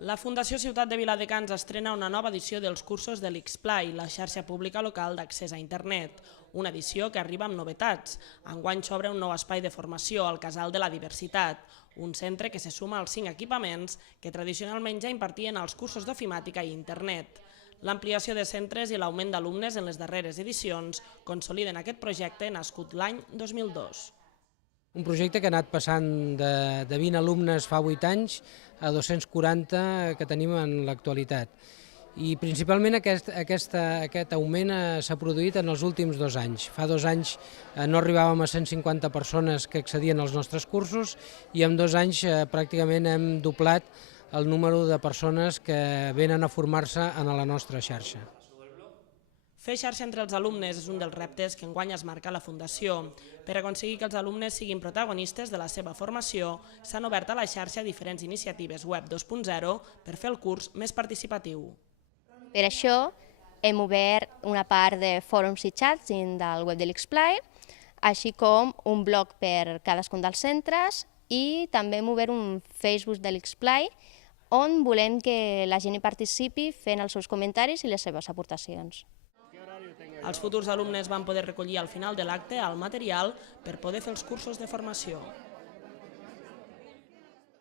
La Fundació Ciutat de Viladecans estrena una nova edició dels cursos de l'Xplay, la xarxa pública local d'accés a internet. Una edició que arriba amb novetats. Enguany s'obre un nou espai de formació al Casal de la Diversitat, un centre que se suma als 5 equipaments que tradicionalment ja impartien els cursos d'ofimàtica i internet. L'ampliació de centres i l'augment d'alumnes en les darreres edicions consoliden aquest projecte nascut l'any 2002. Un projecte que ha anat passant de 20 alumnes fa 8 anys a 240 que tenim en l'actualitat. I principalment aquest augment s'ha produït en els últims 2 anys. Fa 2 anys no arribàvem a 150 persones que accedien als nostres cursos i en 2 anys pràcticament hem doblat el número de persones que venen a formar-se en la nostra xarxa. Fer xarxa entre els alumnes és un dels reptes que enguany es marca la Fundació. Per aconseguir que els alumnes siguin protagonistes de la seva formació, s'han obert a la xarxa diferents iniciatives web 2.0 per fer el curs més participatiu. Per això hem obert una part de fòrums i xats del web de l'Xplay, així com un blog per cadascun dels centres i també hem obert un Facebook de l'Xplay on volem que la gent hi participi fent els seus comentaris i les seves aportacions. Els futurs alumnes van poder recollir al final de l'acte el material per poder fer els cursos de formació.